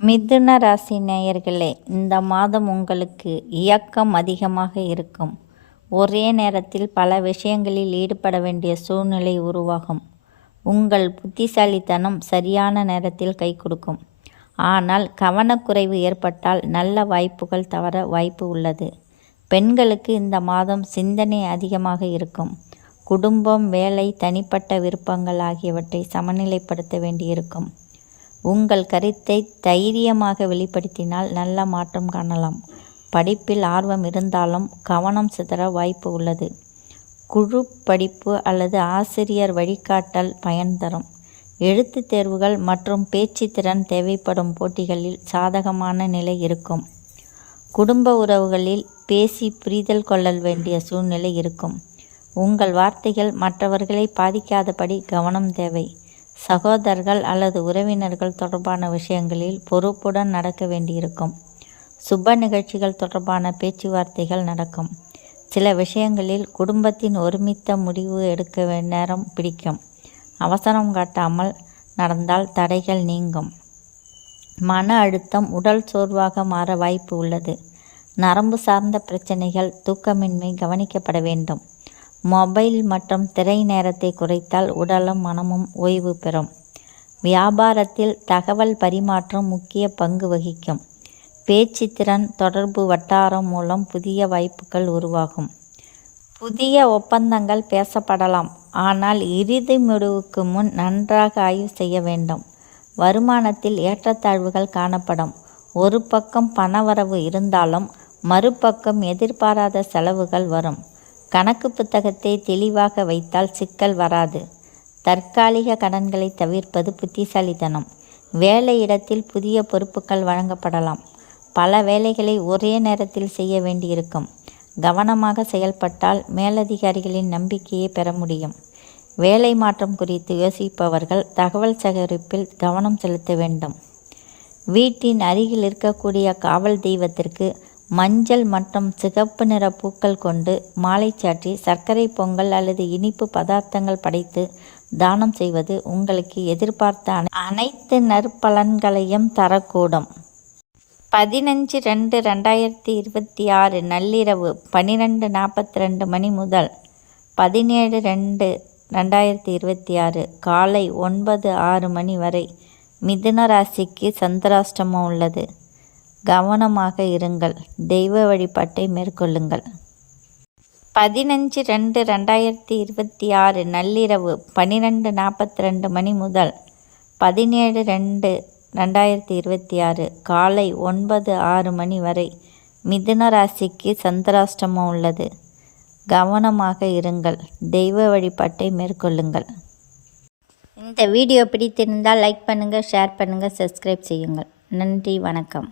மிதுன ராசி நேயர்களே இந்த மாதம் உங்களுக்கு இயக்கம் அதிகமாக இருக்கும். ஒரே நேரத்தில் பல விஷயங்களில் ஈடுபட வேண்டிய சூழ்நிலை உருவாகும். உங்கள் புத்திசாலித்தனம் சரியான நேரத்தில் கை கொடுக்கும். ஆனால் கவனக்குறைவு ஏற்பட்டால் நல்ல வாய்ப்புகள் தவற வாய்ப்பு உள்ளது. பெண்களுக்கு இந்த மாதம் சிந்தனை அதிகமாக இருக்கும். குடும்பம் வேலை தனிப்பட்ட விருப்பங்கள் ஆகியவற்றை சமநிலைப்படுத்த வேண்டியிருக்கும். உங்கள் கருத்தை தைரியமாக வெளிப்படுத்தினால் நல்ல மாற்றம் காணலாம். படிப்பில் ஆர்வம் இருந்தாலும் கவனம் சிதற வாய்ப்பு உள்ளது. குழு படிப்பு அல்லது ஆசிரியர் வழிகாட்டல் பயன் தரும். எழுத்து தேர்வுகள் மற்றும் பேச்சு திறன் தேவைப்படும் போட்டிகளில் சாதகமான நிலை இருக்கும். குடும்ப உறவுகளில் பேசி புரிதல் கொள்ளல் வேண்டிய சூழ்நிலை இருக்கும். உங்கள் வார்த்தைகள் மற்றவர்களை பாதிக்காதபடி கவனம் தேவை. சகோதரர்கள் அல்லது உறவினர்கள் தொடர்பான விஷயங்களில் பொறுப்புடன் நடக்க வேண்டியிருக்கும். சுப நிகழ்ச்சிகள் தொடர்பான பேச்சுவார்த்தைகள் நடக்கும். சில விஷயங்களில் குடும்பத்தின் ஒருமித்த முடிவு எடுக்க நேரம் பிடிக்கும். அவசரம் காட்டாமல் நடந்தால் தடைகள் நீங்கும். மன அழுத்தம் உடல் சோர்வாக மாற வாய்ப்பு உள்ளது. நரம்பு சார்ந்த பிரச்சனைகள் தூக்கமின்மை கவனிக்கப்பட வேண்டும். மொபைல் மற்றும் திரை நேரத்தை குறைத்தால் உடலும் மனமும் ஓய்வு பெறும். வியாபாரத்தில் தகவல் பரிமாற்றம் முக்கிய பங்கு வகிக்கும். பேச்சு திறன் தொடர்பு வட்டாரம் மூலம் புதிய வாய்ப்புகள் உருவாகும். புதிய ஒப்பந்தங்கள் பேசப்படலாம் ஆனால் இறுதி முடிவுக்கு முன் நன்றாக ஆய்வு செய்ய வேண்டும். வருமானத்தில் ஏற்றத்தாழ்வுகள் காணப்படும். ஒரு பக்கம் பணவரவு இருந்தாலும் மறுபக்கம் எதிர்பாராத செலவுகள் வரும். கணக்கு புத்தகத்தை தெளிவாக வைத்தால் சிக்கல் வராது. தற்காலிக கடன்களை தவிர்ப்பது புத்திசாலித்தனம். வேலையிடத்தில் புதிய பொறுப்புகள் வழங்கப்படலாம். பல வேலைகளை ஒரே நேரத்தில் செய்ய வேண்டியிருக்கும். கவனமாக செயல்பட்டால் மேலதிகாரிகளின் நம்பிக்கையை பெற முடியும். வேலை மாற்றம் குறித்து யோசிப்பவர்கள் தகவல் சேகரிப்பில் கவனம் செலுத்த வேண்டும். வீட்டின் அருகில் இருக்கக்கூடிய காவல் தெய்வத்திற்கு மஞ்சள் மற்றும் சிகப்பு நிற பூக்கள் கொண்டு மாலை சாற்றி சர்க்கரை பொங்கல் அல்லது இனிப்பு பதார்த்தங்கள் படைத்து தானம் செய்வது உங்களுக்கு எதிர்பார்த்த அனைத்து நற்பலன்களையும் தரக்கூடும். பதினஞ்சு ரெண்டு ரெண்டாயிரத்தி இருபத்தி ஆறு நள்ளிரவு பன்னிரெண்டு நாற்பத்தி ரெண்டு மணி முதல் பதினேழு ரெண்டு ரெண்டாயிரத்தி இருபத்தி ஆறு காலை ஒன்பது ஆறு மணி வரை மிதுன ராசிக்கு சந்திராஷ்டமம் உள்ளது. கவனமாக இருங்கள். தெய்வ வழிபாட்டை மேற்கொள்ளுங்கள். பதினஞ்சு ரெண்டு ரெண்டாயிரத்தி இருபத்தி ஆறு நள்ளிரவு பன்னிரெண்டு நாற்பத்தி ரெண்டு மணி முதல் பதினேழு ரெண்டு ரெண்டாயிரத்தி இருபத்தி ஆறு காலை ஒன்பது ஆறு மணி வரை மிதுன ராசிக்கு சந்திராஷ்டமம் உள்ளது. கவனமாக இருங்கள். தெய்வ வழிபாட்டை மேற்கொள்ளுங்கள். இந்த வீடியோ பிடித்திருந்தால் லைக் பண்ணுங்கள் ஷேர் பண்ணுங்கள் சப்ஸ்கிரைப் செய்யுங்கள். நன்றி வணக்கம்.